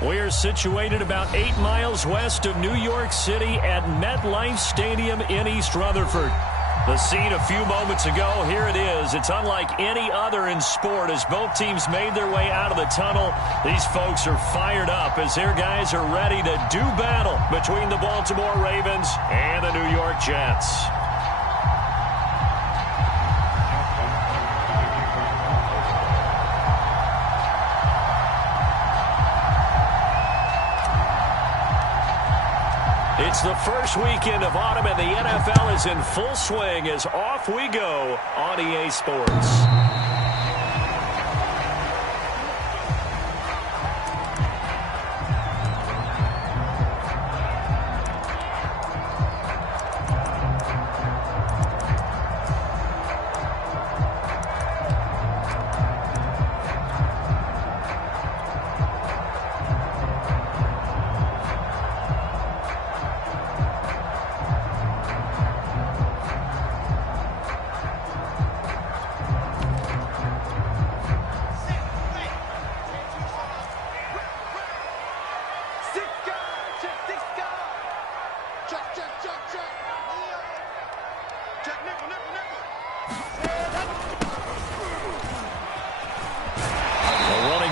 We're situated about 8 miles west of New York City at MetLife Stadium in East Rutherford. The scene a few moments ago, here it is. It's unlike any other in sport as both teams made their way out of the tunnel. These folks are fired up as their guys are ready to do battle between the Baltimore Ravens and the New York Jets. It's the first weekend of autumn, and the NFL is in full swing as off we go on EA Sports.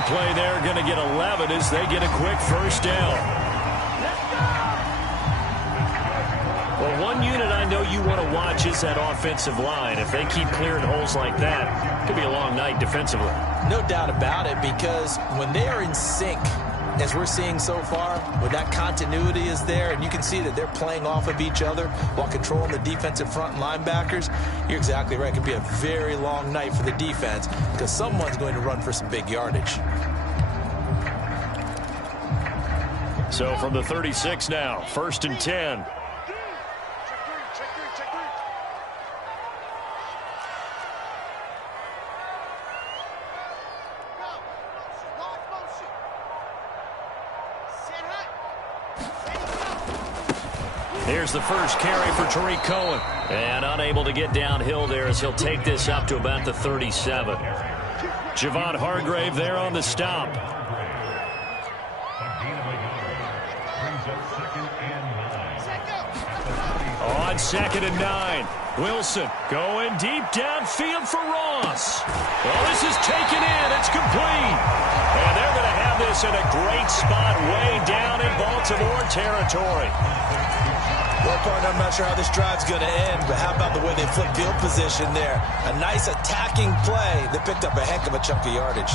Play there, going to get 11 as they get a quick first down. Well, one unit I know you want to watch is that offensive line. If they keep clearing holes like that, it could be a long night defensively. No doubt about it, because when they are in sync, as we're seeing so far, when that continuity is there and you can see that they're playing off of each other while controlling the defensive front linebackers, you're exactly right. It could be a very long night for the defense because someone's going to run for some big yardage. So from the 36 now, 1st and 10. Here's the first carry for Tariq Cohen. And unable to get downhill there as he'll take this up to about the 37. Javon Hargrave there on the stop. On 2nd and 9. Wilson going deep downfield for Ross. Well, this is taken in. It's complete. And they're going to have this in a great spot way down in Baltimore territory. Well, partner, I'm not sure how this drive's going to end, but how about the way they flip field position there? A nice attacking play. They picked up a heck of a chunk of yardage.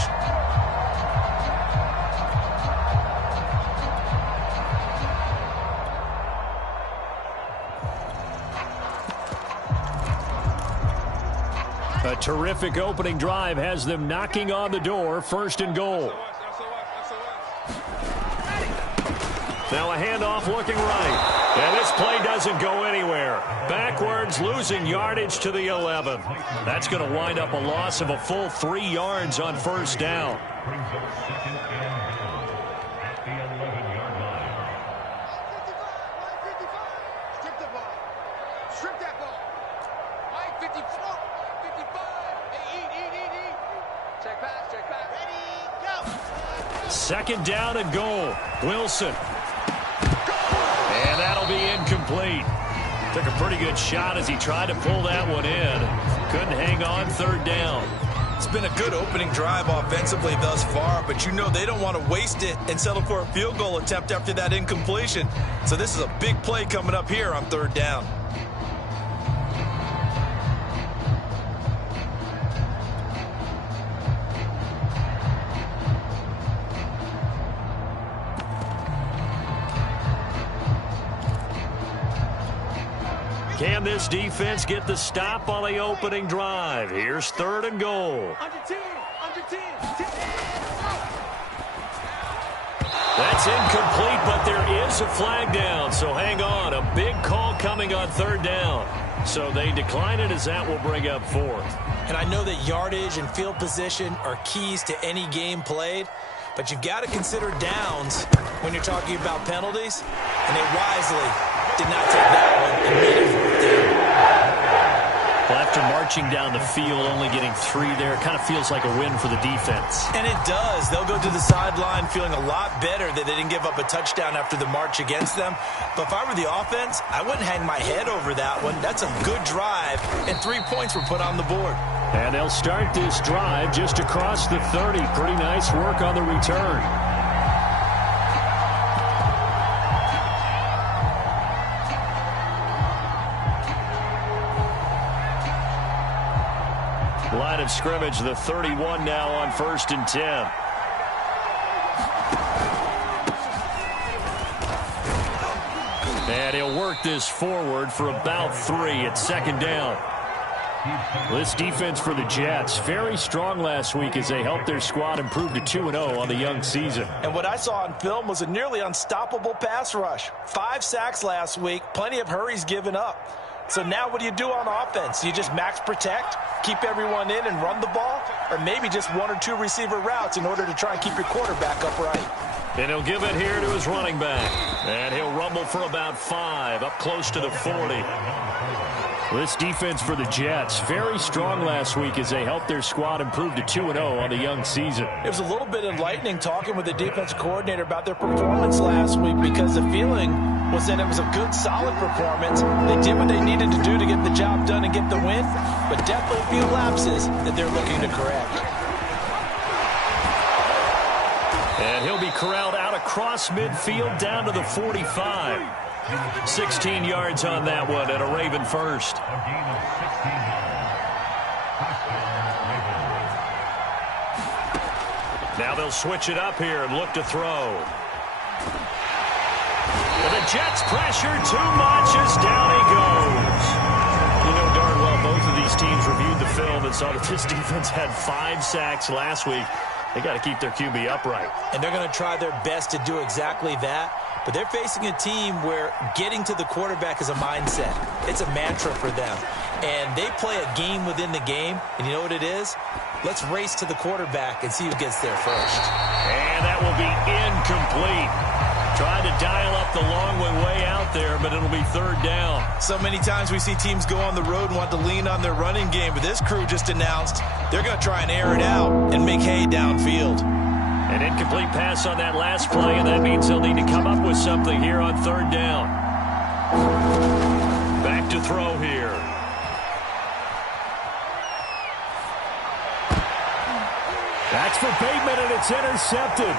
A terrific opening drive has them knocking on the door, 1st and goal. Now a handoff looking right. And this play doesn't go anywhere. Backwards, losing yardage to the 11. That's going to wind up a loss of a full 3 yards on 1st down. Second down and goal. Wilson. And that'll be incomplete. Took a pretty good shot as he tried to pull that one in. Couldn't hang on 3rd down. It's been a good opening drive offensively thus far, but you know they don't want to waste it and settle for a field goal attempt after that incompletion. So this is a big play coming up here on 3rd down. Can this defense get the stop on the opening drive? Here's 3rd and goal. That's incomplete, but there is a flag down, so hang on. A big call coming on 3rd down. So they decline it as that will bring up 4th. And I know that yardage and field position are keys to any game played, but you've got to consider downs when you're talking about penalties, and they wisely did not take that one and made it 4th down. Well, after marching down the field, only getting 3 there, kind of feels like a win for the defense. And it does. They'll go to the sideline feeling a lot better that they didn't give up a touchdown after the march against them. But if I were the offense, I wouldn't hang my head over that one. That's a good drive, and 3 points were put on the board. And they'll start this drive just across the 30. Pretty nice work on the return. Line of scrimmage, the 31 now on 1st and 10. And he'll work this forward for about 3 at 2nd down. This defense for the Jets, very strong last week as they helped their squad improve to 2-0 on the young season. And what I saw on film was a nearly unstoppable pass rush. 5 sacks last week, plenty of hurries given up. So now what do you do on offense? You just max protect, keep everyone in and run the ball, or maybe just 1 or 2 receiver routes in order to try and keep your quarterback upright. And he'll give it here to his running back. And he'll rumble for about 5, up close to the 40. This defense for the Jets, very strong last week as they helped their squad improve to 2-0 on the young season. It was a little bit enlightening talking with the defensive coordinator about their performance last week because the feeling was that it was a good, solid performance. They did what they needed to do to get the job done and get the win, but definitely a few lapses that they're looking to correct. And he'll be corralled out across midfield down to the 45. 16 yards on that one and a Raven first. Now they'll switch it up here and look to throw. And the Jets pressure too much as down he goes. You know darn well both of these teams reviewed the film and saw that this defense had 5 sacks last week. They got to keep their QB upright. And they're going to try their best to do exactly that. But they're facing a team where getting to the quarterback is a mindset. It's a mantra for them. And they play a game within the game. And you know what it is? Let's race to the quarterback and see who gets there first. And that will be incomplete. Trying to dial up the long way out there, but it'll be 3rd down. So many times we see teams go on the road and want to lean on their running game, but this crew just announced they're going to try and air it out and make hay downfield. An incomplete pass on that last play, and that means they'll need to come up with something here on 3rd down. Back to throw here. That's for Bateman, and it's intercepted.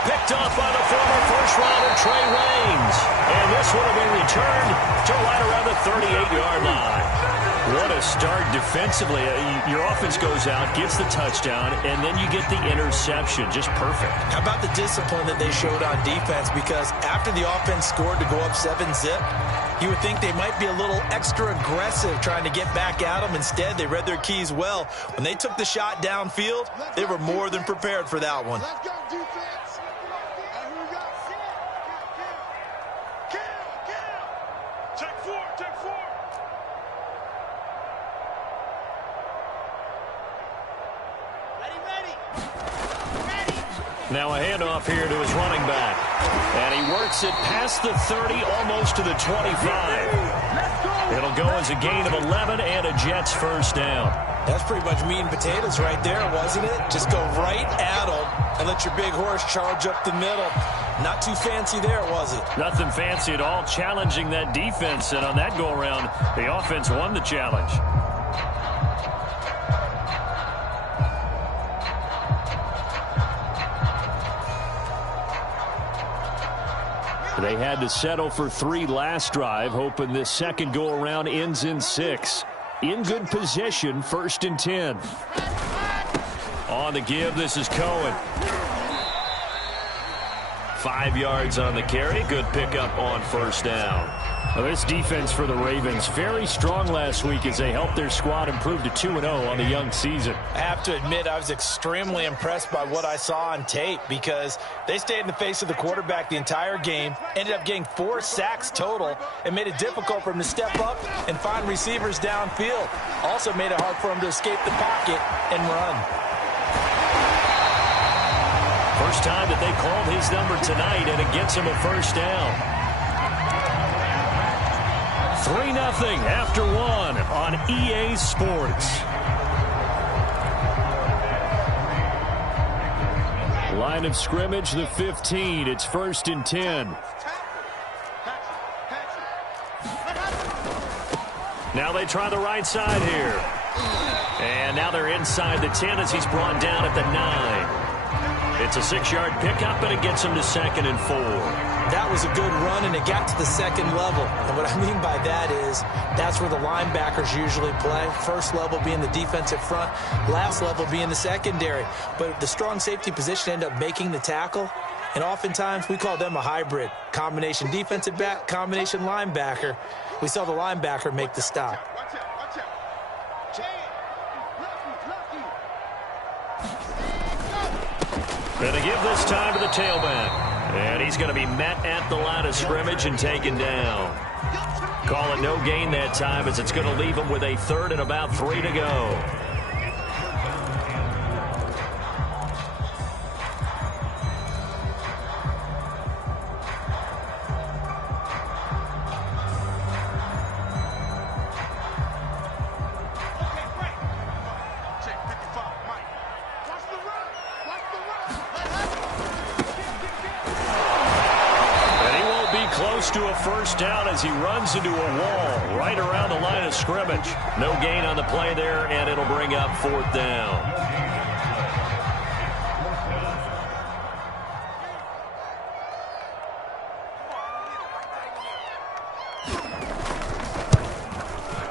Picked off by the former first-rounder Trey Waynes. And this one will be returned to right around the 38-yard line. What a start defensively. Your offense goes out, gets the touchdown, and then you get the interception. Just perfect. How about the discipline that they showed on defense? Because after the offense scored to go up 7-zip, you would think they might be a little extra aggressive trying to get back at them. Instead, they read their keys well. When they took the shot downfield, they were more than prepared for that one. Let's go, defense. Now a handoff here to his running back. And he works it past the 30, almost to the 25. It'll go as a gain of 11 and a Jets first down. That's pretty much meat and potatoes right there, wasn't it? Just go right at them and let your big horse charge up the middle. Not too fancy there, was it? Nothing fancy at all, challenging that defense. And on that go-around, the offense won the challenge. They had to settle for 3 last drive, hoping this second go-around ends in 6. In good position, 1st and 10. On the give, this is Cohen. 5 yards on the carry. Good pickup on 1st down. Well, this defense for the Ravens, very strong last week as they helped their squad improve to 2-0 on the young season. I have to admit, I was extremely impressed by what I saw on tape because they stayed in the face of the quarterback the entire game, ended up getting 4 sacks total, and made it difficult for him to step up and find receivers downfield. Also made it hard for him to escape the pocket and run. First time that they called his number tonight, and it gets him a 1st down. 3-0 after one on EA Sports. Line of scrimmage, the 15. It's 1st and 10. Now they try the right side here. And now they're inside the 10 as he's brought down at the 9. It's a 6-yard pickup, and it gets him to 2nd and 4. That was a good run, and it got to the second level. And what I mean by that is that's where the linebackers usually play. First level being the defensive front, last level being the secondary. But the strong safety position ended up making the tackle. And oftentimes we call them a hybrid. Combination defensive back, combination linebacker. We saw the linebacker make the stop. And they give this time to the tailback. And he's going to be met at the line of scrimmage and taken down. Call it no gain that time as it's going to leave him with a 3rd and about 3 to go. To a 1st down as he runs into a wall right around the line of scrimmage. No gain on the play there, and it'll bring up 4th down.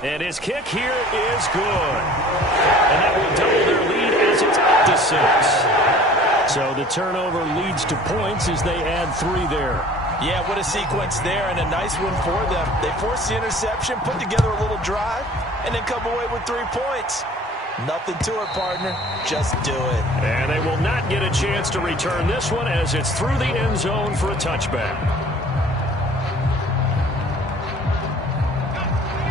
And his kick here is good. And that will double their lead as it's up to 6. So the turnover leads to points as they add 3 there. Yeah, what a sequence there, and a nice one for them. They forced the interception, put together a little drive, and then come away with 3 points. Nothing to it, partner. Just do it. And they will not get a chance to return this one as it's through the end zone for a touchback.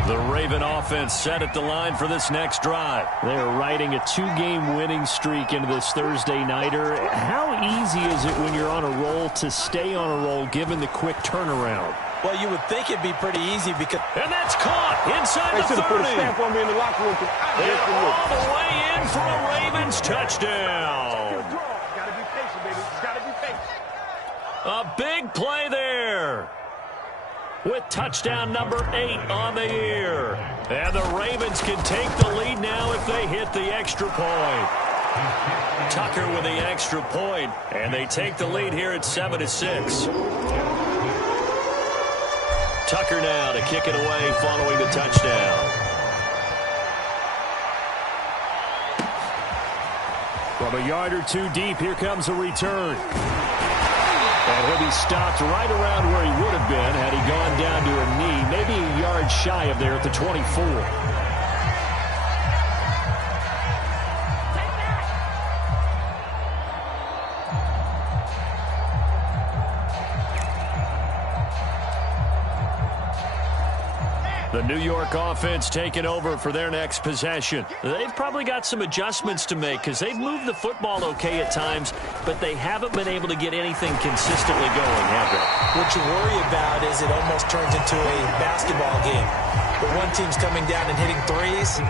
The Raven offense set at the line for this next drive. They're riding a 2-game winning streak into this Thursday nighter. How easy is it when you're on a roll to stay on a roll given the quick turnaround? Well, you would think it'd be pretty easy because... And that's caught inside the 30. Put a stamp on me in the locker room. And all the way in for a Ravens touchdown. Gotta be patient, baby. Gotta be patient. A big play there. With touchdown number 8 on the year. And the Ravens can take the lead now if they hit the extra point. Tucker with the extra point, and they take the lead here at 7-6. Tucker now to kick it away following the touchdown. From a yard or 2 deep, here comes a return. And he'll be stopped right around where he would have been had he gone down to a knee, maybe a yard shy of there at the 24. The New York offense taking over for their next possession. They've probably got some adjustments to make because they've moved the football okay at times, but they haven't been able to get anything consistently going, have they? What you worry about is it almost turns into a basketball game. But one team's coming down and hitting 3s,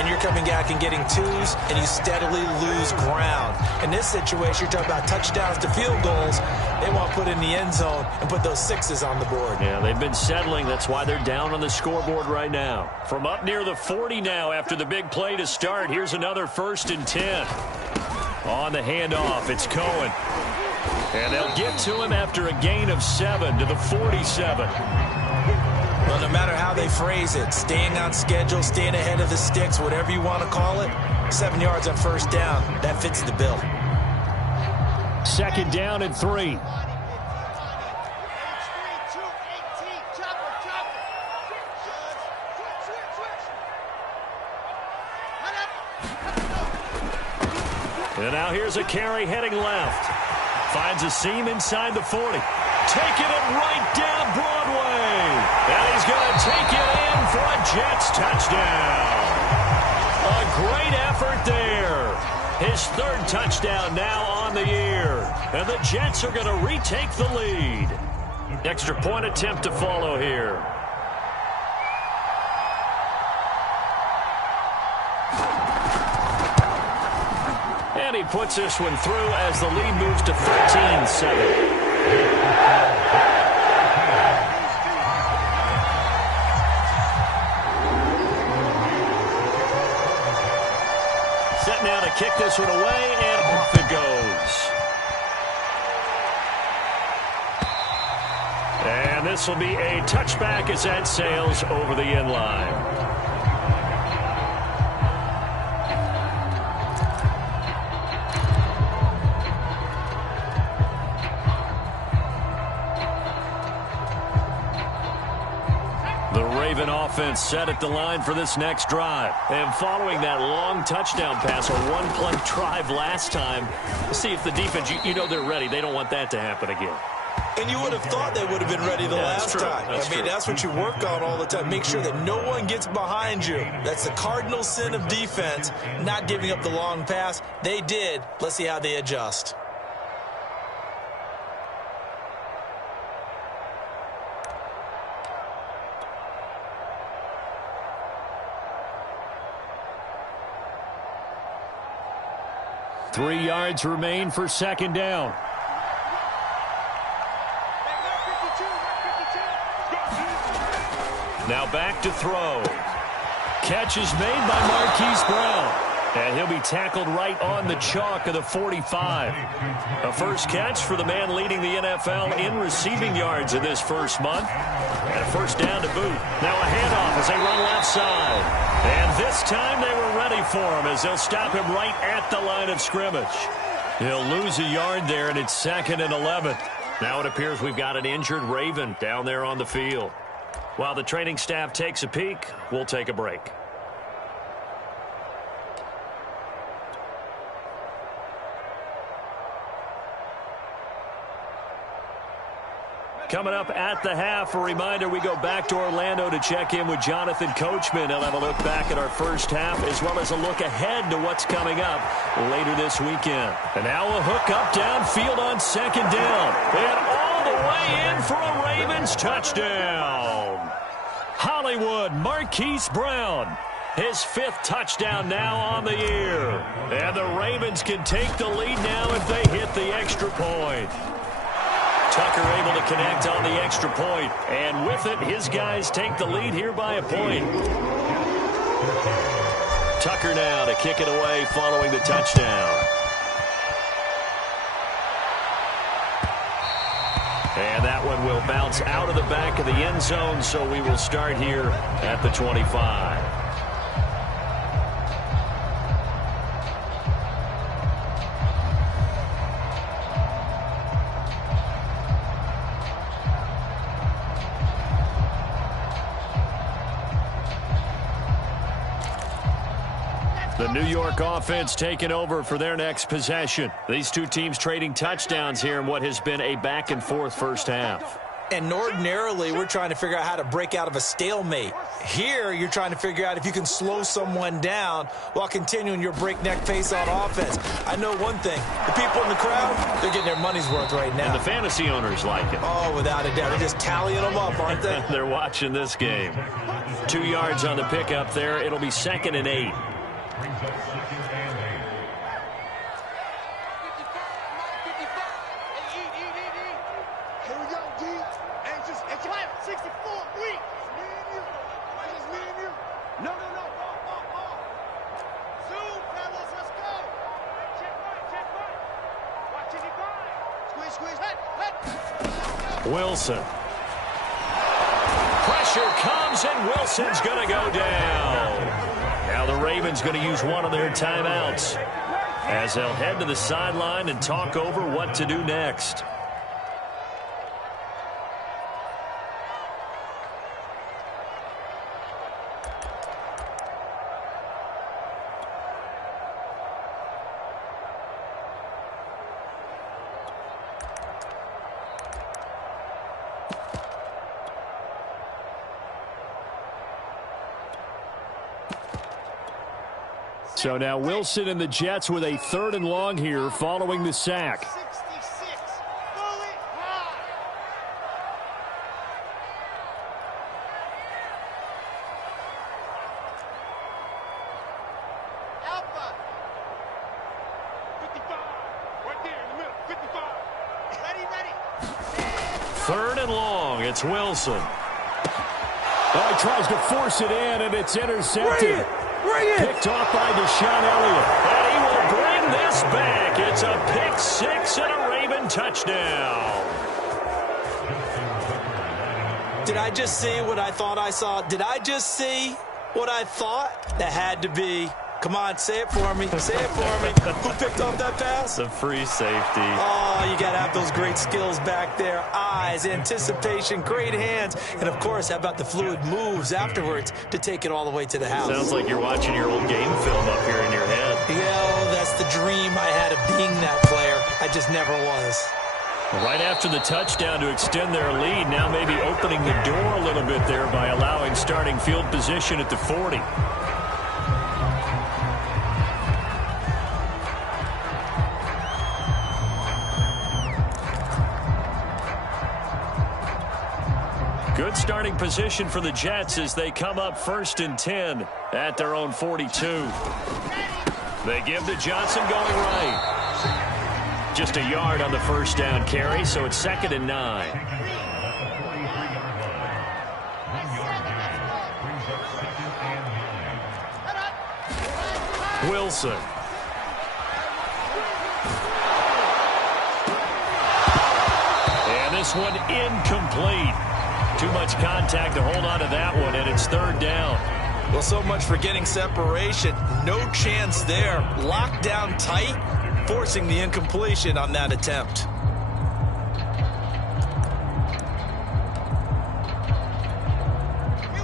and you're coming back and getting 2s, and you steadily lose ground. In this situation, you're talking about touchdowns to field goals. They want to put in the end zone and put those 6s on the board. Yeah, they've been settling. That's why they're down on the scoreboard right now. From up near the 40 now after the big play to start, here's another 1st and 10. On the handoff, it's Cohen. And they'll get to him after a gain of 7 to the 47. Well, no matter how they phrase it, staying on schedule, staying ahead of the sticks, whatever you want to call it, 7 yards on 1st down, that fits the bill. 2nd down and 3. And now here's a carry heading left. Finds a seam inside the 40. Taking it right down Broadway. And he's going to take it in for a Jets touchdown. A great effort there. His 3rd touchdown now on the year. And the Jets are going to retake the lead. Extra point attempt to follow here. And he puts this one through as the lead moves to 13-7. Set now to kick this one away, and off it goes. And this will be a touchback as that sails over the end line. Offense set at the line for this next drive. And following that long touchdown pass, a one-play drive last time, let's see if the defense, you know they're ready. They don't want that to happen again. And you would have thought they would have been ready the last time. That's what you work on all the time. Make sure that no one gets behind you. That's the cardinal sin of defense, not giving up the long pass. They did. Let's see how they adjust. Three yards remain for second down. Now back to throw. Catch is made by Marquise Brown. And he'll be tackled right on the chalk of the 45. A first catch for the man leading the NFL in receiving yards in this first month. And a first down to boot. Now a handoff as they run left side. And this time they were ready for him as they'll stop him right at the line of scrimmage. He'll lose a yard there, and it's 2nd and 11. Now it appears we've got an injured Raven down there on the field. While the training staff takes a peek, we'll take a break. Coming up at the half, a reminder, we go back to Orlando to check in with Jonathan Coachman. He'll have a look back at our first half as well as a look ahead to what's coming up later this weekend. And now a hook up downfield on second down. And all the way in for a Ravens touchdown. Hollywood Marquise Brown. His 5th touchdown now on the year. And the Ravens can take the lead now if they hit the extra point. Tucker able to connect on the extra point. And with it, his guys take the lead here by a point. Tucker now to kick it away following the touchdown. And that one will bounce out of the back of the end zone, so we will start here at the 25. The New York offense taking over for their next possession. These two teams trading touchdowns here in what has been a back-and-forth first half. And ordinarily, we're trying to figure out how to break out of a stalemate. Here, you're trying to figure out if you can slow someone down while continuing your breakneck pace on offense. I know one thing. The people in the crowd, they're getting their money's worth right now. And the fantasy owners like it. Oh, without a doubt. They're just tallying them up, aren't they? They're watching this game. 2 yards on the pickup there. It'll be 2nd and 8. Wilson. Pressure comes, and Wilson's going to go down. Now the Ravens going to use one of their timeouts as they'll head to the sideline and talk over what to do next. So now Wilson and the Jets with a 3rd and long here following the sack. 3rd and long. It's Wilson. Oh, he tries to force it in, and it's intercepted. Bring it! Picked off by Deshaun Elliott. And he will bring this back. It's a pick 6 and a Raven touchdown. Did I just see what I thought I saw? Did I just see what I thought? That had to be. Come on, say it for me. Say it for me. Who picked off that pass? The free safety. Oh, you got to have those great skills back there. Eyes, anticipation, great hands. And, of course, how about the fluid moves afterwards to take it all the way to the house? Sounds like you're watching your old game film up here in your head. Yeah, that's the dream I had of being that player. I just never was. Right after the touchdown to extend their lead, now maybe opening the door a little bit there by allowing starting field position at the 40. Good starting position for the Jets as they come up 1st and 10 at their own 42. They give to Johnson going right. Just a yard on the 1st down carry, so it's 2nd and 9. Wilson. And this one incomplete. Too much contact to hold on to that one, and it's 3rd down. Well, so much for getting separation. No chance there. Locked down tight, forcing the incompletion on that attempt.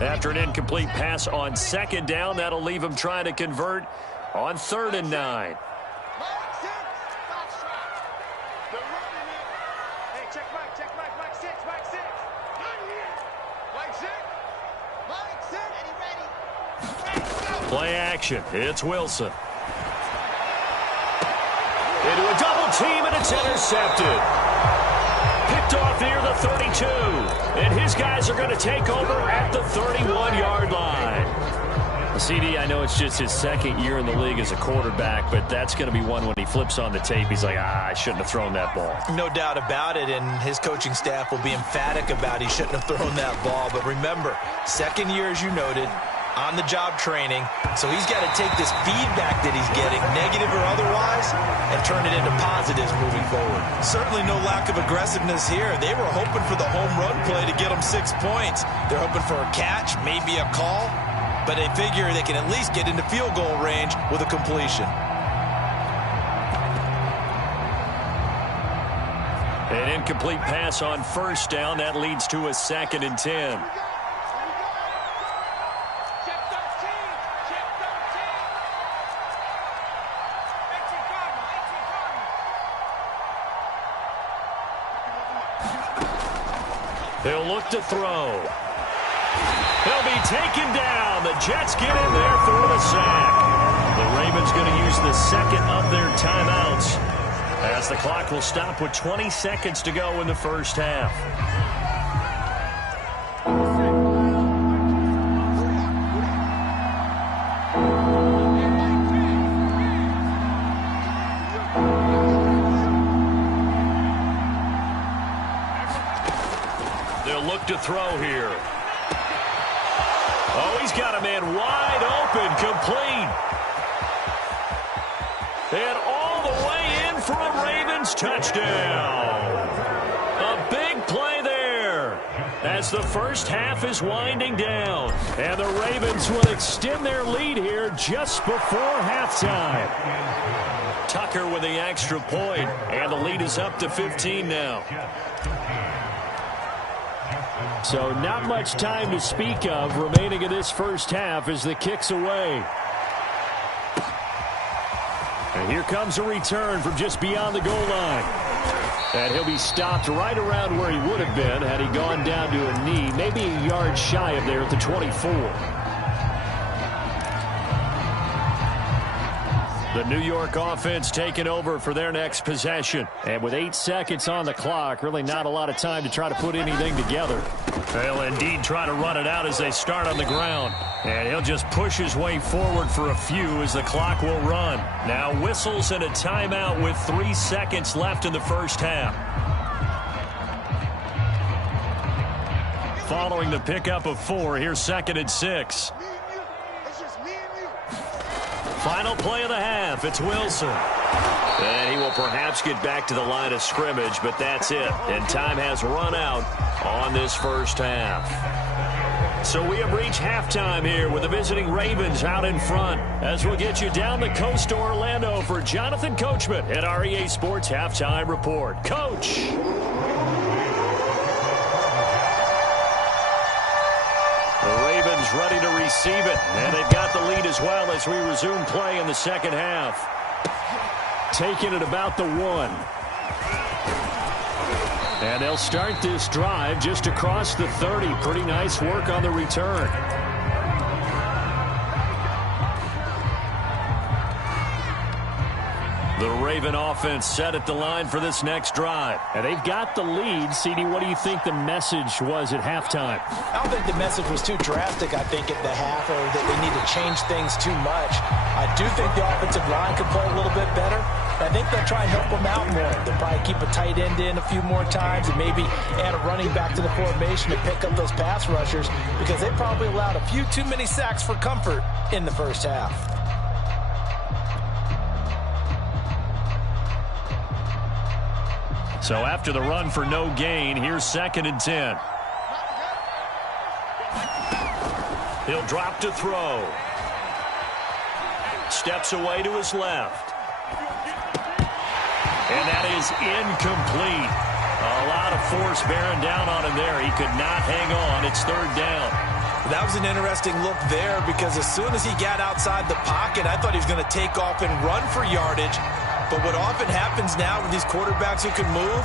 After an incomplete pass on 2nd down, that'll leave him trying to convert on 3rd and 9. Play action. It's Wilson. Into a double team, and it's intercepted. Picked off near the 32. And his guys are going to take over at the 31-yard line. CD, I know it's just his 2nd year in the league as a quarterback, but that's going to be one when he flips on the tape. He's like, I shouldn't have thrown that ball. No doubt about it, and his coaching staff will be emphatic about he shouldn't have thrown that ball. But remember, 2nd year, as you noted, on-the-job training, so he's got to take this feedback that he's getting, negative or otherwise, and turn it into positives moving forward. Certainly no lack of aggressiveness here. They were hoping for the home run play to get them 6 points. They're hoping for a catch, maybe a call, but they figure they can at least get into field goal range with a completion. An incomplete pass on 1st down. That leads to a 2nd and 10. He'll look to throw. He'll be taken down. The Jets get in there for the sack. The Ravens going to use the 2nd of their timeouts as the clock will stop with 20 seconds to go in the 1st half. To throw here. Oh, he's got a man wide open, complete. And all the way in for a Ravens touchdown. A big play there as the 1st half is winding down. And the Ravens will extend their lead here just before halftime. Tucker with the extra point, and the lead is up to 15 now. So not much time to speak of remaining in this 1st half as the kick's away. And here comes a return from just beyond the goal line. And he'll be stopped right around where he would have been had he gone down to a knee, maybe a yard shy of there at the 24. The New York offense taking over for their next possession. And with 8 seconds on the clock, really not a lot of time to try to put anything together. They'll indeed try to run it out as they start on the ground. And he'll just push his way forward for a few as the clock will run. Now whistles and a timeout with 3 seconds left in the 1st half. following the pickup of 4. Here's 2nd and 6. Final play of the half. It's Wilson. And he will perhaps get back to the line of scrimmage, but that's it. And time has run out on this first half. So we have reached halftime here with the visiting Ravens out in front, as we'll get you down the coast to Orlando for Jonathan Coachman at our EA Sports Halftime Report. Coach. The Ravens ready to receive it, and they've got the lead as well as we resume play in the second half. Taking it about the 1. And they'll start this drive just across the 30. Pretty nice work on the return. The Raven offense set at the line for this next drive. And they've got the lead. CD, what do you think the message was at halftime? I don't think the message was too drastic, I think, at the half, or that they need to change things too much. I do think the offensive line could play a little bit better. I think they'll try and help them out more. They'll probably keep a tight end in a few more times and maybe add a running back to the formation to pick up those pass rushers, because they probably allowed a few too many sacks for comfort in the first half. So after the run for no gain, here's 2nd and 10. He'll drop to throw. Steps away to his left. And that is incomplete. A lot of force bearing down on him there. He could not hang on. It's 3rd down. That was an interesting look there, because as soon as he got outside the pocket, I thought he was going to take off and run for yardage. But what often happens now with these quarterbacks who can move,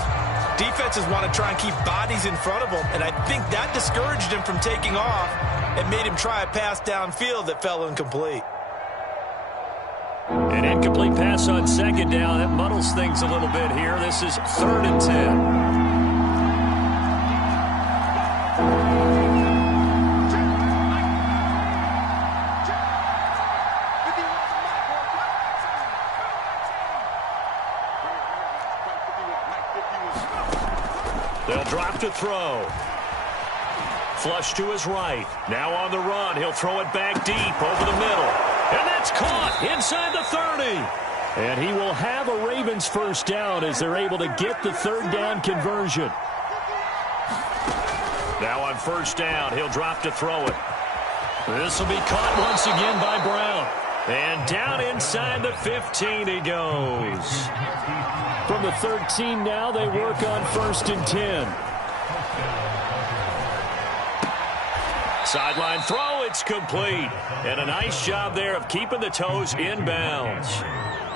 defenses want to try and keep bodies in front of them. And I think that discouraged him from taking off and made him try a pass downfield that fell incomplete. An incomplete pass on 2nd down. That muddles things a little bit here. This is 3rd and 10. They'll drop to throw. Flush to his right. Now on the run. He'll throw it back deep over the middle. And that's caught inside the 30. And he will have a Ravens first down as they're able to get the 3rd down conversion. Now on 1st down, he'll drop to throw it. This will be caught once again by Brown. And down inside the 15 he goes. From the 13 now, they work on 1st and 10. Sideline throw, it's complete. And a nice job there of keeping the toes inbounds.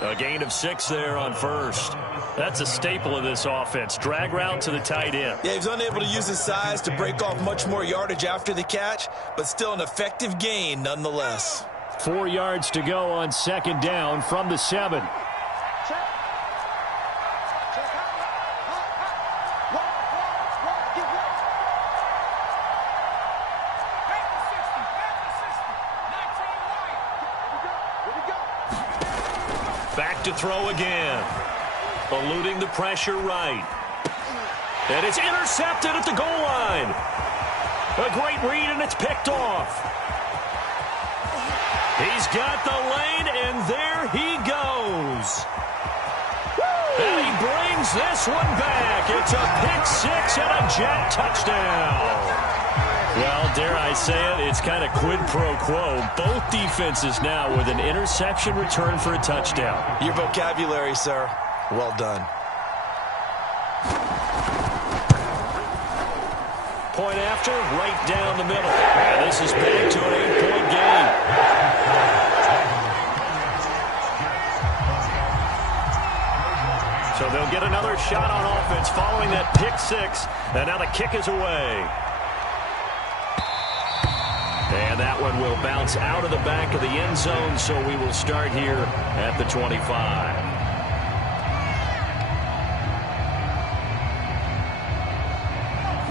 A gain of 6 there on 1st. That's a staple of this offense. Drag route to the tight end. Yeah, he was unable to use his size to break off much more yardage after the catch, but still an effective gain nonetheless. 4 yards to go on 2nd down from the 7. Back to throw again. Eluding the pressure right. And it's intercepted at the goal line. A great read, and it's picked off. He's got the lane, and there he goes. And he brings this one back. It's a pick-6 and a jet touchdown. Well, dare I say it, it's kind of quid pro quo. Both defenses now with an interception return for a touchdown. Your vocabulary, sir. Well done. Point after, right down the middle. And this is back to an 8-point game. So they'll get another shot on offense following that pick-6. And now the kick is away. And that one will bounce out of the back of the end zone, so we will start here at the 25.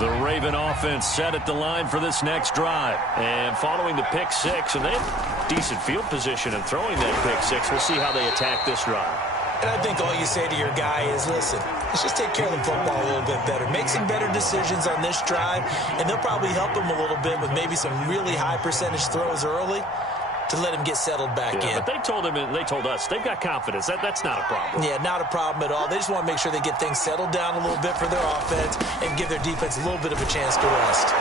The Raven offense set at the line for this next drive. And following the pick-6, and they have decent field position in throwing that pick-6. We'll see how they attack this drive. And I think all you say to your guy is, listen, let's just take care of the football a little bit better. Make some better decisions on this drive, and they'll probably help him a little bit with maybe some really high percentage throws early to let him get settled back in. But they told us, they've got confidence. That's not a problem. Yeah, not a problem at all. They just want to make sure they get things settled down a little bit for their offense and give their defense a little bit of a chance to rest.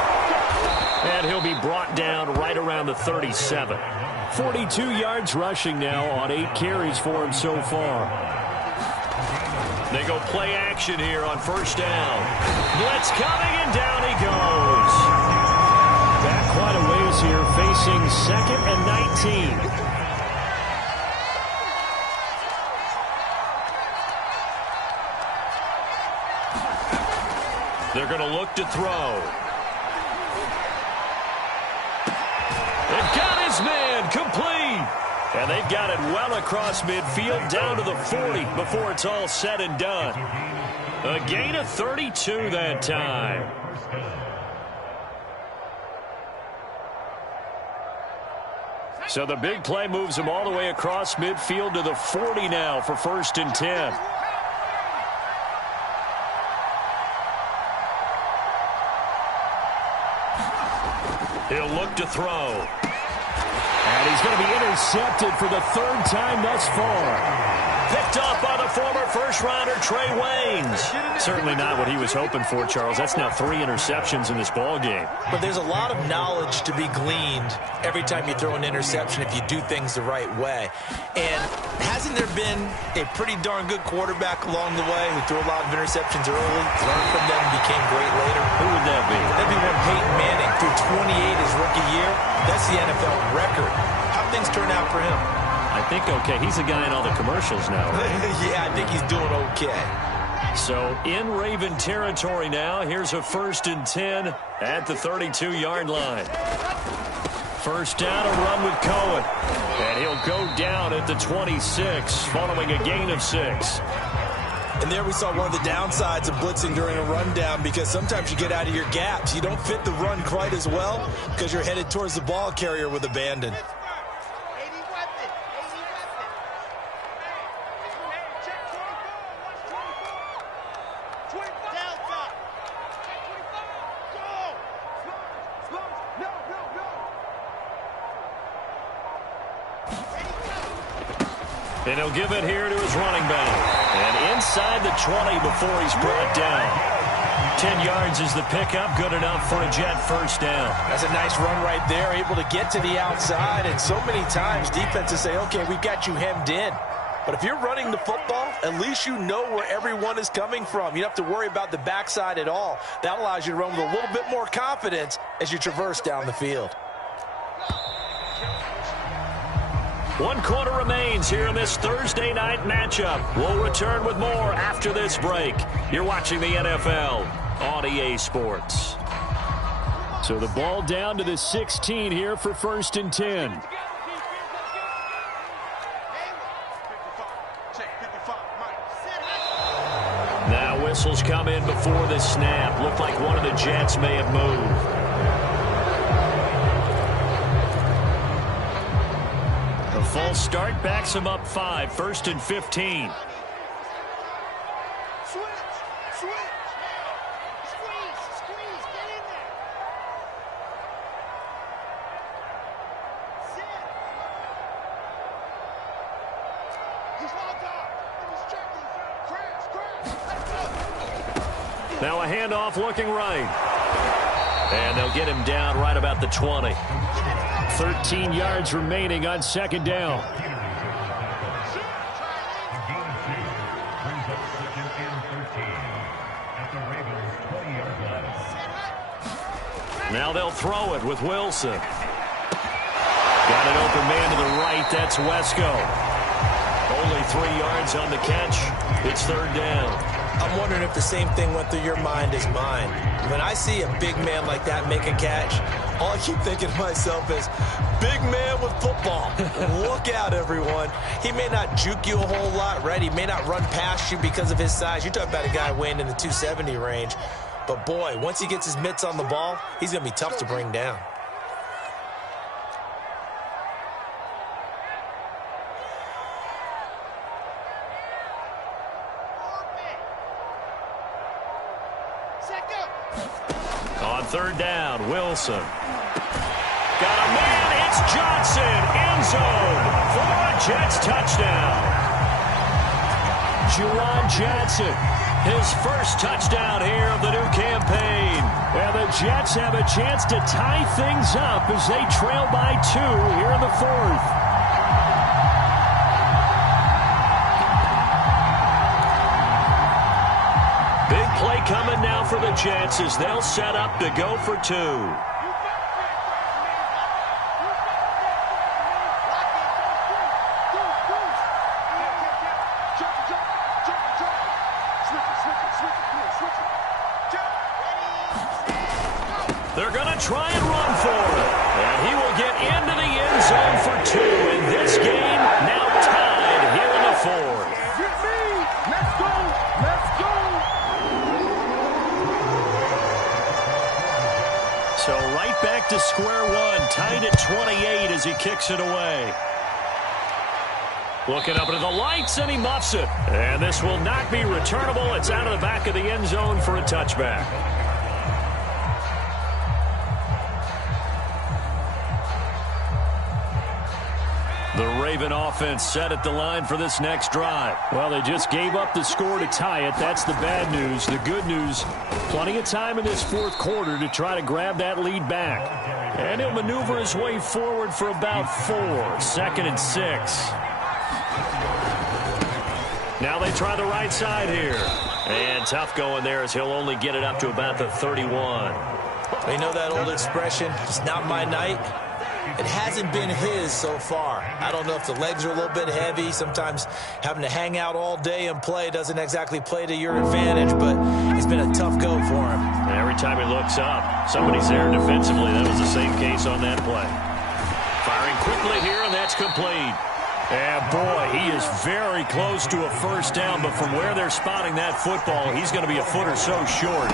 And he'll be brought down right around the 37. 42 yards rushing now on 8 carries for him so far. They go play action here on first down. Blitz coming, and down he goes. Back quite a ways here, facing 2nd and 19. They're going to look to throw. They've got his man complete. And they've got it well across midfield down to the 40 before it's all said and done. A gain of 32 that time. So the big play moves him all the way across midfield to the 40 now for 1st and 10. He'll look to throw. And he's going to be intercepted for the 3rd time thus far. Picked off by the former first-rounder Trey Waynes. Certainly not what he was hoping for, Charles. That's now 3 interceptions in this ball game. But there's a lot of knowledge to be gleaned every time you throw an interception if you do things the right way. And hasn't there been a pretty darn good quarterback along the way who threw a lot of interceptions early, learned from them, and became great later? Who would that be? That'd be one Peyton Manning. Threw 28 his rookie year. That's the NFL record. How things turn out for him? I think okay. He's a guy in all the commercials now. Right? Yeah, I think he's doing okay. So in Raven territory now. Here's a 1st and 10 at the 32-yard line. First down, a run with Cohen. And he'll go down at the 26 following a gain of 6. And there we saw one of the downsides of blitzing during a rundown, because sometimes you get out of your gaps. You don't fit the run quite as well because you're headed towards the ball carrier with abandon. And he'll give it here to his running back. And inside the 20 before he's brought down. 10 yards is the pickup. Good enough for a Jet first down. That's a nice run right there. Able to get to the outside. And so many times defenses say, okay, we've got you hemmed in. But if you're running the football, at least you know where everyone is coming from. You don't have to worry about the backside at all. That allows you to run with a little bit more confidence as you traverse down the field. 1 quarter remains here in this Thursday night matchup. We'll return with more after this break. You're watching the NFL on EA Sports. So the ball down to the 16 here for 1st and 10. Now whistles come in before the snap. Looked like one of the Jets may have moved. The false start backs him up 5. 1st and 15. Now a handoff looking right. And they'll get him down right about the 20. 13 yards remaining on 2nd down. Now they'll throw it with Wilson. Got an open man to the right. That's Wesco. Only 3 yards on the catch. It's 3rd down. I'm wondering if the same thing went through your mind as mine. When I see a big man like that make a catch, all I keep thinking to myself is, big man with football. Look out, everyone. He may not juke you a whole lot, right? He may not run past you because of his size. You're talking about a guy weighing in the 270 range. But, boy, once he gets his mitts on the ball, he's going to be tough to bring down. On third down, Wilson. Got a man, it's Johnson, end zone for a Jets touchdown. Juwan Johnson, his first touchdown here of the new campaign. And the Jets have a chance to tie things up as they trail by 2 here in the 4th. Big play coming now for the Jets as they'll set up to go for 2. They're going to try and run for it. And he will get into the end zone for 2. And this game now tied here in the 4th. Get me! Let's go! Let's go! So right back to square one, tied at 28 as he kicks it away. Looking up into the lights, and he muffs it. And this will not be returnable. It's out of the back of the end zone for a touchback. The Raven offense set at the line for this next drive. Well, they just gave up the score to tie it. That's the bad news. The good news, plenty of time in this 4th quarter to try to grab that lead back. And he'll maneuver his way forward for about 4. 2nd and 6. Now they try the right side here. And tough going there as he'll only get it up to about the 31. You know that old expression, it's not my night? It hasn't been his so far. I don't know if the legs are a little bit heavy. Sometimes having to hang out all day and play doesn't exactly play to your advantage, but it's been a tough go for him. And every time he looks up, somebody's there defensively. That was the same case on that play. Firing quickly here, and that's complete. And boy, he is very close to a first down, but from where they're spotting that football, he's going to be a foot or so short.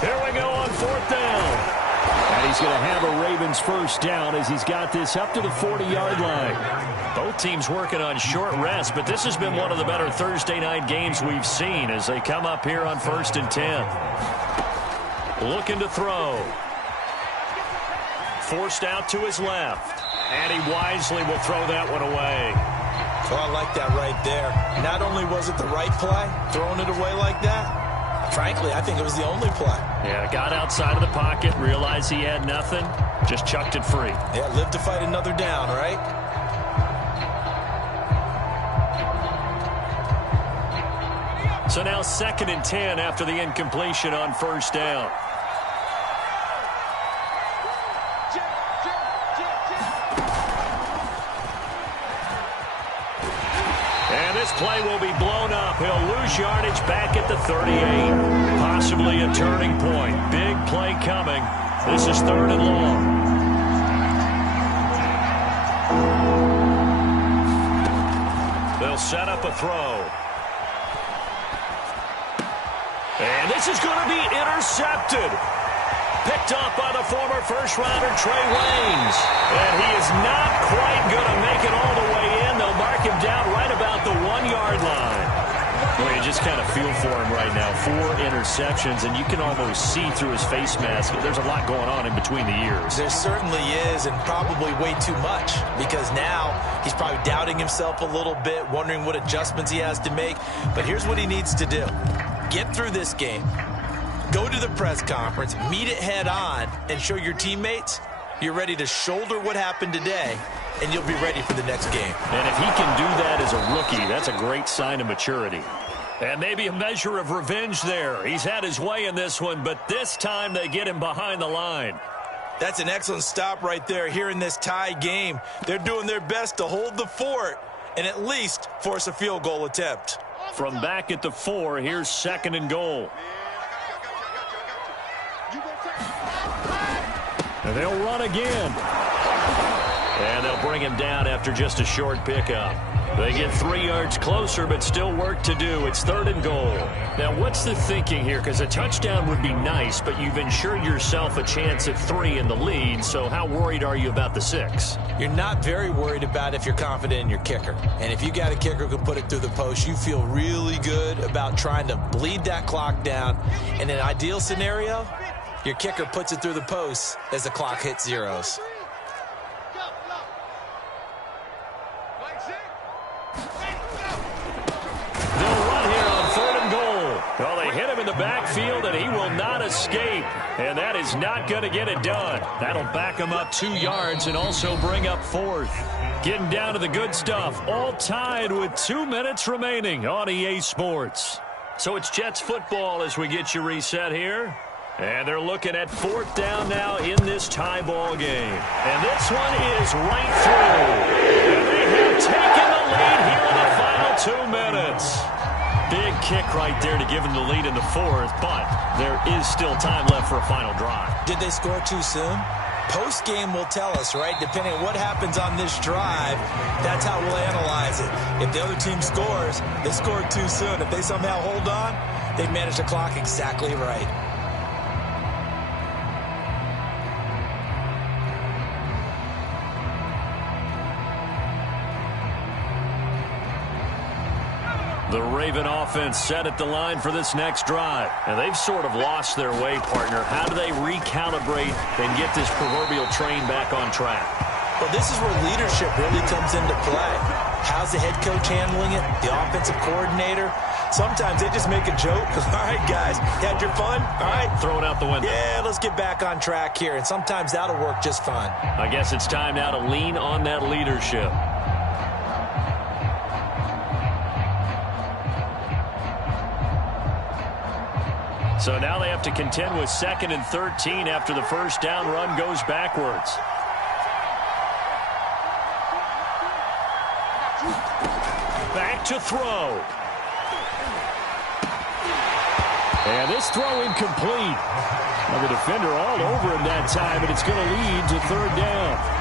Here we go on 4th down. And he's going to have a Ravens first down as he's got this up to the 40-yard line. Both teams working on short rest, but this has been one of the better Thursday night games we've seen as they come up here on 1st and 10. Looking to throw. Forced out to his left. And he wisely will throw that one away. Oh, I like that right there. Not only was it the right play, throwing it away like that, frankly, I think it was the only play. Yeah, got outside of the pocket, realized he had nothing, just chucked it free. Yeah, live to fight another down, right? So now 2nd and 10 after the incompletion on first down. And this play will be blown up. He'll lose yardage back at the 38. Possibly a turning point. Big play coming. This is 3rd and long. They'll set up a throw. And this is going to be intercepted. Picked off by the former first-rounder Trey Waynes. And he is not quite going to make it all the way in. They'll mark him down right about the 1-yard line. Well, you just kind of feel for him right now. 4 interceptions, and you can almost see through his face mask. There's a lot going on in between the ears. There certainly is, and probably way too much, because now he's probably doubting himself a little bit, wondering what adjustments he has to make. But here's what he needs to do. Get through this game. Go to the press conference, meet it head on, and show your teammates you're ready to shoulder what happened today, and you'll be ready for the next game. And if he can do that as a rookie, that's a great sign of maturity. And maybe a measure of revenge there. He's had his way in this one, but this time they get him behind the line. That's an excellent stop right there here in this tie game. They're doing their best to hold the fort and at least force a field goal attempt. From back at the 4, here's 2nd and goal. And they'll run again. And they'll bring him down after just a short pickup. They get 3 yards closer, but still work to do. It's 3rd and goal. Now, what's the thinking here? Because a touchdown would be nice, but you've ensured yourself a chance at 3 in the lead, so how worried are you about the 6? You're not very worried about if you're confident in your kicker. And if you got a kicker who can put it through the post, you feel really good about trying to bleed that clock down. In an ideal scenario, your kicker puts it through the post as the clock hits zeros. Well, they hit him in the backfield, and he will not escape. And that is not going to get it done. That'll back him up 2 yards and also bring up 4th. Getting down to the good stuff. All tied with 2 minutes remaining on EA Sports. So it's Jets football as we get you reset here. And they're looking at 4th down now in this tie ball game. And this one is right through. And they have taken the lead here in the final 2 minutes. Big kick right there to give them the lead in the 4th, but there is still time left for a final drive. Did they score too soon? Post-game will tell us, right? Depending on what happens on this drive, that's how we'll analyze it. If the other team scores, they scored too soon. If they somehow hold on, they manage the clock exactly right. The Raven offense set at the line for this next drive. And they've sort of lost their way, partner. How do they recalibrate and get this proverbial train back on track? Well, this is where leadership really comes into play. How's the head coach handling it? The offensive coordinator? Sometimes they just make a joke. All right, guys, had your fun? All right. Throw it out the window. Yeah, let's get back on track here. And sometimes that'll work just fine. I guess it's time now to lean on that leadership. So now they have to contend with 2nd and 13 after the first down run goes backwards. Back to throw. And this throw incomplete. Well, the defender all over him that time, but it's going to lead to 3rd down.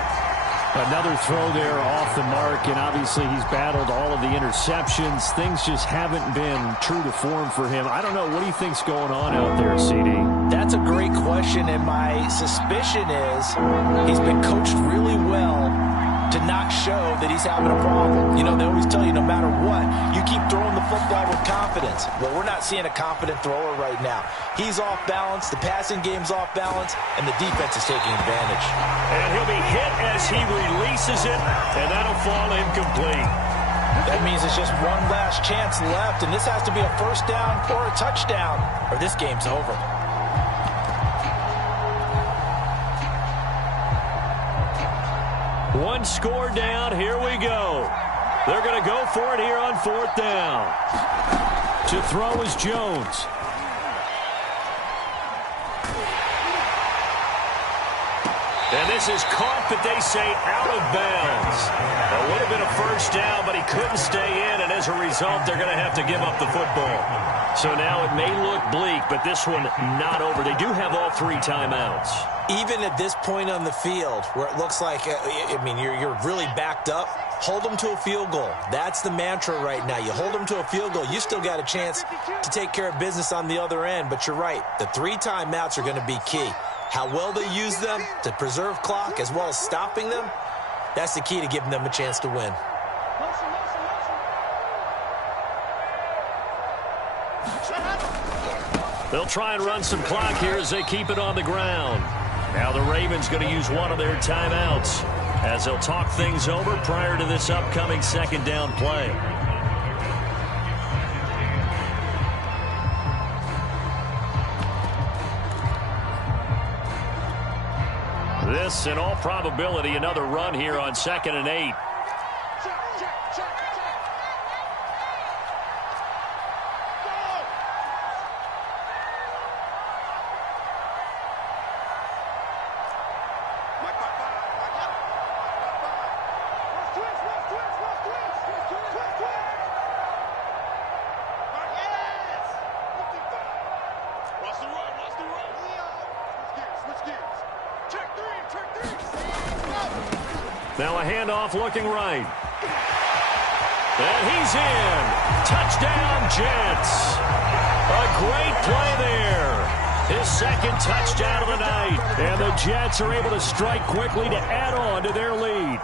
Another throw there off the mark, and obviously he's battled all of the interceptions. Things just haven't been true to form for him. I don't know. What do you think's going on out there, CD? That's a great question, and my suspicion is he's been coached really well to not show that he's having a problem. You know, they always tell you no matter what, you keep throwing the football with confidence. Well, we're not seeing a confident thrower right now. He's off balance, the passing game's off balance, and the defense is taking advantage. And he'll be hit as he releases it, and that'll fall incomplete. That means it's just one last chance left, and this has to be a 1st down or a touchdown, or this game's over. One score down. Here we go. They're going to go for it here on 4th down. To throw is Jones. And this is caught, but they say out of bounds. It would have been a 1st down, but he couldn't stay in, and as a result, they're going to have to give up the football. So now it may look bleak, but this one not over. They do have all 3 timeouts. Even at this point on the field, where it looks like, you're really backed up, hold them to a field goal. That's the mantra right now. You hold them to a field goal, you still got a chance to take care of business on the other end. But you're right, the 3 timeouts are going to be key. How well they use them to preserve clock as well as stopping them, that's the key to giving them a chance to win. They'll try and run some clock here as they keep it on the ground. Now the Ravens going to use one of their timeouts as they'll talk things over prior to this upcoming 2nd down play. This, in all probability, another run here on 2nd and 8. Now a handoff looking right. And he's in. Touchdown, Jets. A great play there. His second touchdown of the night. And the Jets are able to strike quickly to add on to their lead.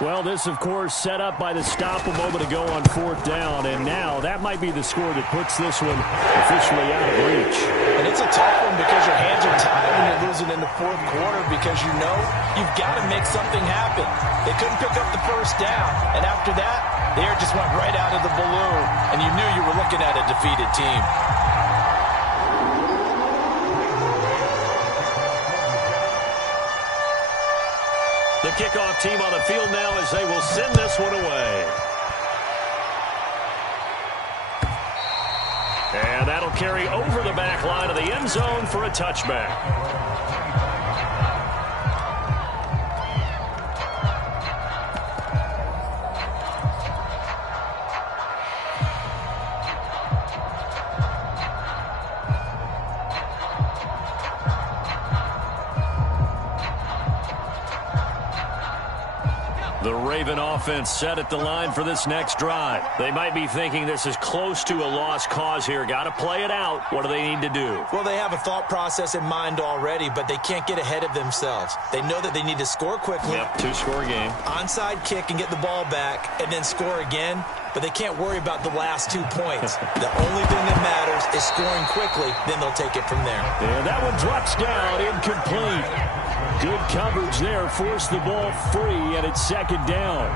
Well, this, of course, set up by the stop a moment ago on 4th down. And now that might be the score that puts this one officially out of reach. And it's a tough one because your hands are tied when you're losing in the 4th quarter because you know you've got to make something happen. They couldn't pick up the first down. And after that, the air just went right out of the balloon. And you knew you were looking at a defeated team. The kickoff team on the field now as they will send this one away. And that'll carry over the back line of the end zone for a touchback. The Raven offense set at the line for this next drive. They might be thinking this is close to a lost cause here. Got to play it out. What do they need to do? Well, they have a thought process in mind already, but they can't get ahead of themselves. They know that they need to score quickly. Yep, 2-score game. Onside kick and get the ball back and then score again. But they can't worry about the last 2 points. The only thing that matters is scoring quickly. Then they'll take it from there. And that one drops down, incomplete. Good coverage there. Forced the ball free, and it's 2nd down.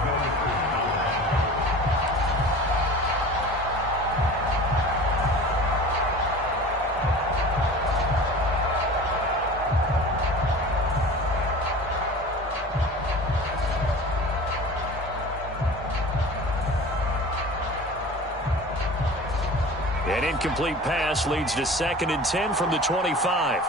An incomplete pass leads to 2nd and 10 from the 25.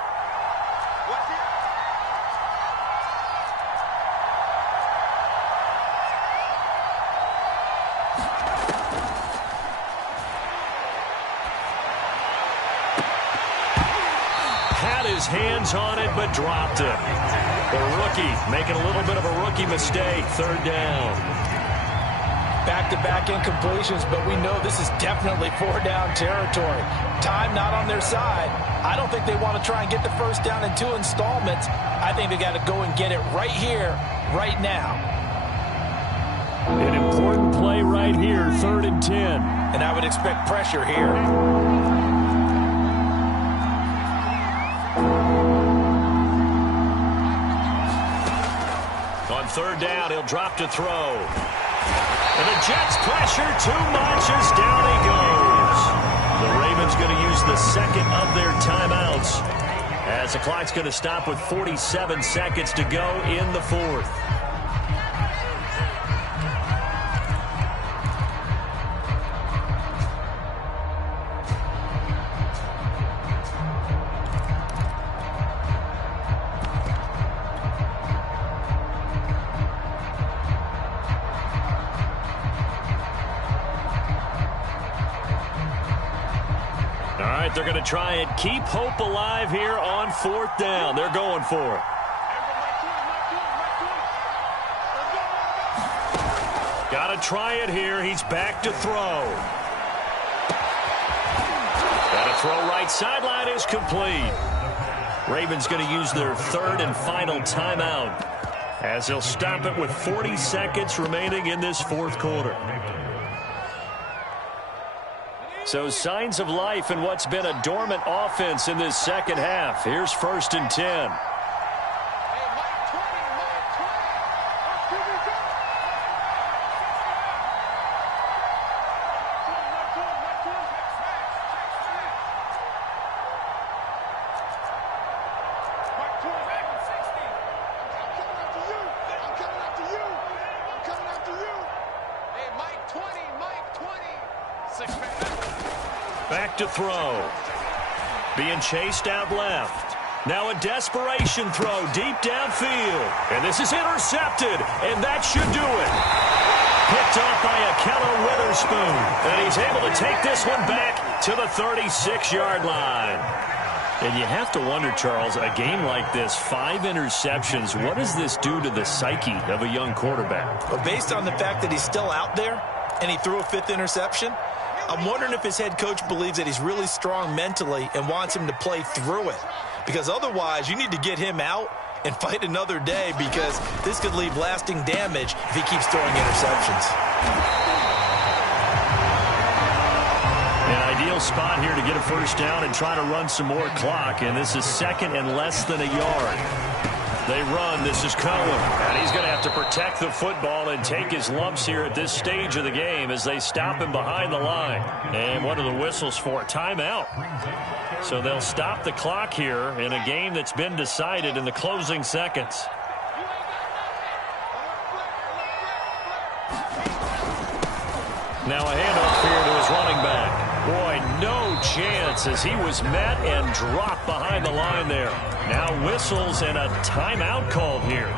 Had his hands on it, but dropped it. The rookie making a little bit of a rookie mistake. 3rd down. Back-to-back incompletions, but we know this is definitely 4-down territory. Time not on their side. I don't think they want to try and get the first down in 2 installments. I think they got to go and get it right here, right now. An important play right here, 3rd and 10. And I would expect pressure here. On 3rd down, he'll drop to throw. And the Jets pressure too much as down he goes. The Ravens going to use the 2nd of their timeouts as the clock's going to stop with 47 seconds to go in the 4th. They're going to try and keep hope alive here on 4th down. They're going for it. Got to try it here. He's back to throw. Got to throw right sideline is complete. Ravens going to use their 3rd and final timeout as they'll stop it with 40 seconds remaining in this 4th quarter. So signs of life in what's been a dormant offense in this 2nd half. Here's 1st and 10. Back to throw. Being chased out left. Now a desperation throw deep downfield. And this is intercepted. And that should do it. Picked off by Akello Witherspoon. And he's able to take this one back to the 36-yard line. And you have to wonder, Charles, a game like this, 5 interceptions, what does this do to the psyche of a young quarterback? Well, based on the fact that he's still out there and he threw a 5th interception, I'm wondering if his head coach believes that he's really strong mentally and wants him to play through it. Because otherwise, you need to get him out and fight another day, because this could leave lasting damage if he keeps throwing interceptions. An ideal spot here to get a first down and try to run some more clock, and this is 2nd and less than a yard. They run. This is Cohen, and he's going to have to protect the football and take his lumps here at this stage of the game as they stop him behind the line. And what are the whistles for? Timeout. So they'll stop the clock here in a game that's been decided in the closing seconds. Now a handoff here to his running back. Boy, no chance as he was met and dropped behind the line there. Now whistles and a timeout called here.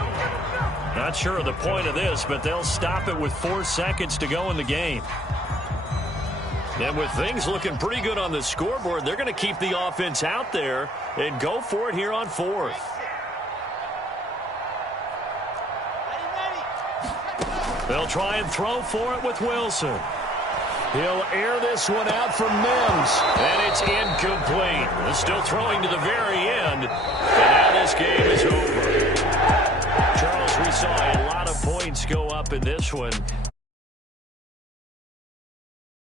Not sure of the point of this, but they'll stop it with 4 seconds to go in the game. And with things looking pretty good on the scoreboard, they're going to keep the offense out there and go for it here on 4th. They'll try and throw for it with Wilson. He'll air this one out from Mims. And it's incomplete. They're still throwing to the very end. And now this game is over. Charles, we saw a lot of points go up in this one.